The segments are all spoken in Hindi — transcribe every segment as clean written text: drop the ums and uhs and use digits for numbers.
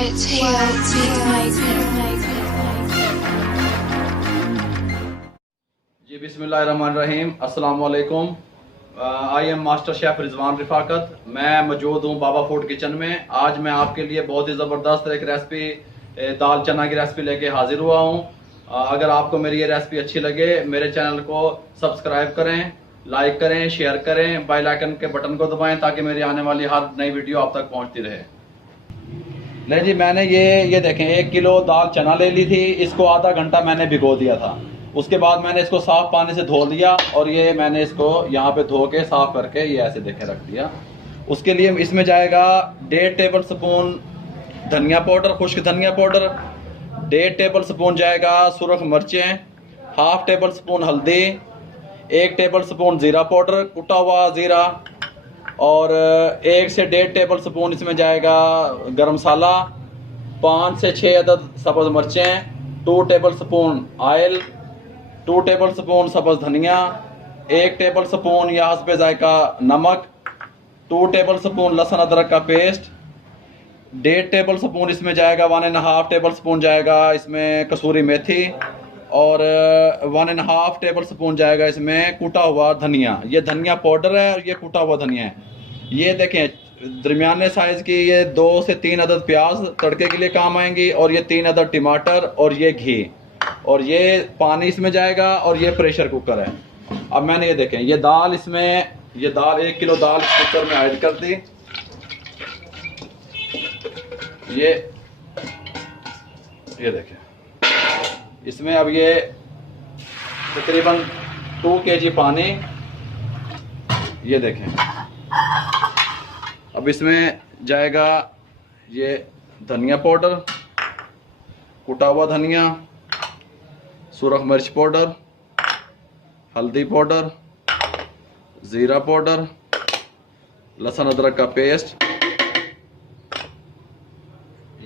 जी बिस्मिल्लाहिर्रहमानिर्रहीम, अस्सलाम वालेकुम। I am master chef Rizwan Rifaqat. मैं मौजूद हूँ बाबा फूड किचन में। आज मैं आपके लिए बहुत ही ज़बरदस्त एक रेसिपी दाल चना की रेसिपी लेके हाजिर हुआ हूँ। अगर आपको मेरी ये रेसिपी अच्छी लगे मेरे चैनल को सब्सक्राइब करें, लाइक करें, शेयर करें, बेल आइकन के बटन को दबाएं ताकि मेरी आने वाली हर नई वीडियो आप तक पहुँचती रहे। नहीं जी, मैंने ये देखें 1 किलो दाल चना ले ली थी। इसको आधा घंटा मैंने भिगो दिया था। उसके बाद मैंने इसको साफ पानी से धो लिया और ये मैंने इसको यहाँ पे धो के साफ करके ये ऐसे देखे रख दिया। उसके लिए इसमें जाएगा 1.5 टेबल स्पून धनिया पाउडर, खुश्क धनिया पाउडर, 1.5 टेबल स्पून जाएगा सुरख मिर्चें, 1/2 टेबल स्पून हल्दी, 1 टेबल स्पून ज़ीरा पाउडर, कुटा हुआ ज़ीरा, और 1 से 1.5 टेबल स्पून इसमें जाएगा गरम मसाला, 5 से 6 अदद सब्ज़ मिर्चें, 2 table spoon oil, 2 table spoon सब्ज़ धनिया, 1 टेबल स्पून या हस्बे जायका नमक, 2 टेबल स्पून लहसुन अदरक का पेस्ट, 1.5 टेबल स्पून इसमें जाएगा 1.5 टेबल स्पून जाएगा इसमें कसूरी मेथी, और 1.5 टेबल स्पून जाएगा इसमें कूटा हुआ धनिया। ये धनिया पाउडर है और ये कूटा हुआ धनिया है। ये देखें दरमियाने साइज़ की ये 2 से 3 अदद प्याज तड़के के लिए काम आएंगी, और ये 3 अदद टमाटर, और ये घी, और ये पानी इसमें जाएगा, और ये प्रेशर कुकर है। अब मैंने ये देखें ये दाल इसमें, ये दाल 1 किलो दाल इस कुकर में ऐड कर दी। ये देखें इसमें अब ये तकरीबन 2 kg पानी, ये देखें। अब इसमें जाएगा ये धनिया पाउडर, कुटा हुआ धनिया, सुरख मिर्च पाउडर, हल्दी पाउडर, ज़ीरा पाउडर, लहसुन अदरक का पेस्ट,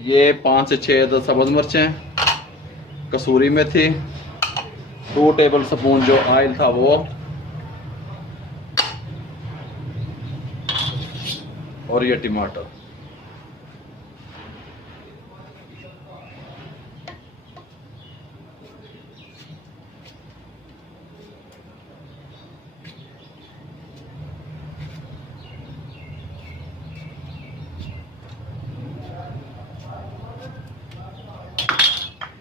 ये 5 से 6 अदद सब्ज़ मिर्चें, कसूरी मेथी, 2 टेबल स्पून जो ऑयल था वो, और ये टमाटर।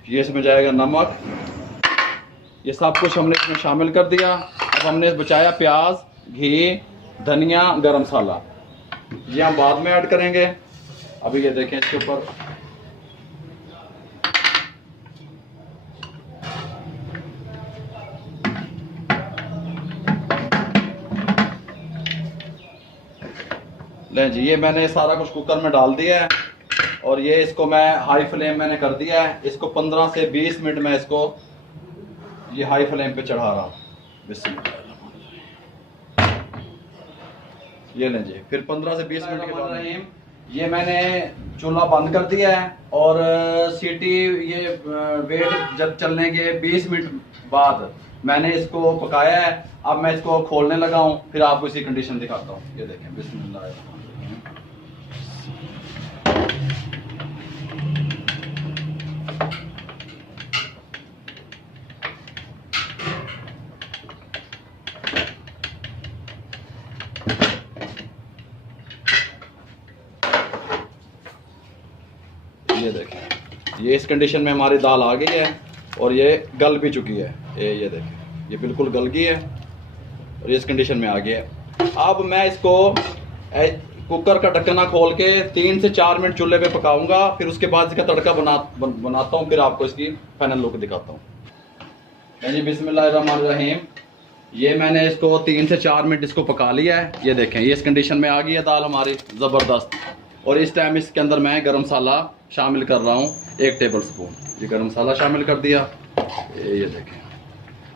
ये इसमें जाएगा नमक। ये सब कुछ हमने इसमें शामिल कर दिया। अब हमने बचाया प्याज, घी, धनिया, गरम मसाला, ये हम बाद में ऐड करेंगे। अभी ये देखें इसके ऊपर लें जी, ये मैंने सारा कुछ कुकर में डाल दिया है, और ये इसको मैं हाई फ्लेम मैंने कर दिया है। इसको 15 से 20 मिनट में इसको ये हाई फ्लेम पे चढ़ा रहा हूँ। बिस्मिल्लाह, ये लें जी। फिर 15 से 20 मिनट के बाद ये मैंने चूल्हा बंद कर दिया है, और सीटी ये वेट जब चलने के 20 मिनट बाद मैंने इसको पकाया है। अब मैं इसको खोलने लगा हूँ, फिर आपको इसी कंडीशन दिखाता हूँ। ये देखें बिस्मिल्लाह। ये देखें ये इस कंडीशन में हमारी दाल आ गई है, और ये गल भी चुकी है। ये देखें ये बिल्कुल गल गई है, और ये इस कंडीशन में आ गया है। अब मैं इसको कुकर का ढक्कना खोल के 3 से 4 मिनट चूल्हे पे पकाऊंगा। फिर उसके बाद इसका तड़का बनाता हूँ, फिर आपको इसकी फाइनल लुक दिखाता हूँ। जी बिस्मिल्लाहिर्रहमानिर्रहीम, ये मैंने इसको 3 से 4 मिनट इसको पका लिया है। ये देखें ये इस कंडीशन में आ गई है दाल हमारी ज़बरदस्त। और इस टाइम इसके अंदर मैं गरम मसाला शामिल कर रहा हूँ 1 टेबल स्पून। ये गरम मसाला शामिल कर दिया। ये देखें,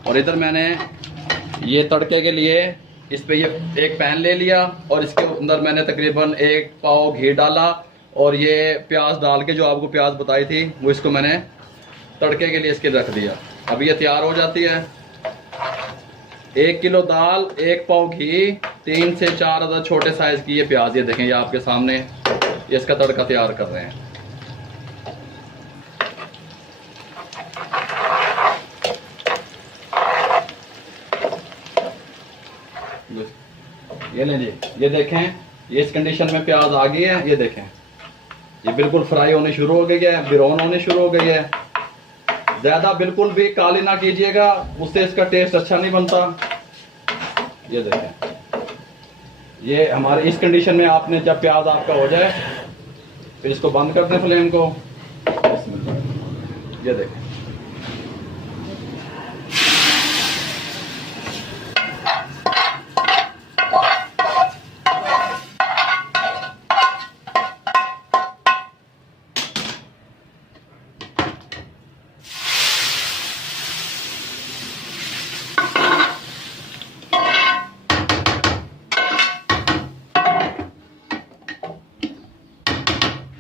और इधर मैंने ये तड़के के लिए इस पे ये एक पैन ले लिया, और इसके अंदर मैंने तकरीबन 1 पाव घी डाला, और ये प्याज डाल के जो आपको प्याज बताई थी वो इसको मैंने तड़के के लिए इसके रख दिया। अब ये तैयार हो जाती है। 1 किलो दाल, 1 पाव घी, 3 से 4 अदद छोटे साइज की ये प्याज, ये देखें ये आपके सामने ये इसका तड़का तैयार कर रहे हैं। ये लें जी, ये देखें, ये इस कंडीशन में प्याज आ गई है। ये देखें, ये बिल्कुल फ्राई होने शुरू हो गई है, ब्राउन होने शुरू हो गई है। ज्यादा बिल्कुल भी काली ना कीजिएगा, उससे इसका टेस्ट अच्छा नहीं बनता। ये देखें, ये हमारे इस कंडीशन में आपने जब प्याज आपका हो जाए फिर इसको बंद कर दें फ्लेम को। ये देखें,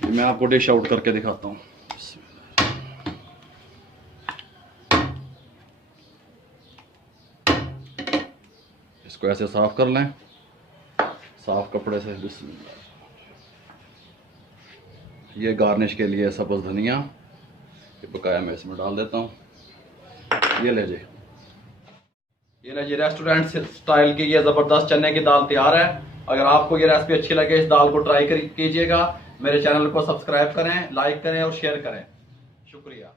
मैं आपको डिश आउट करके दिखाता हूँ। इसको ऐसे साफ कर लें, साफ कपड़े से। बिस्मिल्लाह। ये गार्निश के लिए सब्ज़ धनिया, ये बकाया मैं इसमें डाल देता हूँ। ये ले जी, ये ले जी, रेस्टोरेंट स्टाइल की ये ज़बरदस्त चने की दाल तैयार है। अगर आपको ये रेसिपी अच्छी लगे, इस दाल को ट्राई कीजिएगा। मेरे चैनल को सब्सक्राइब करें, लाइक करें और शेयर करें। शुक्रिया।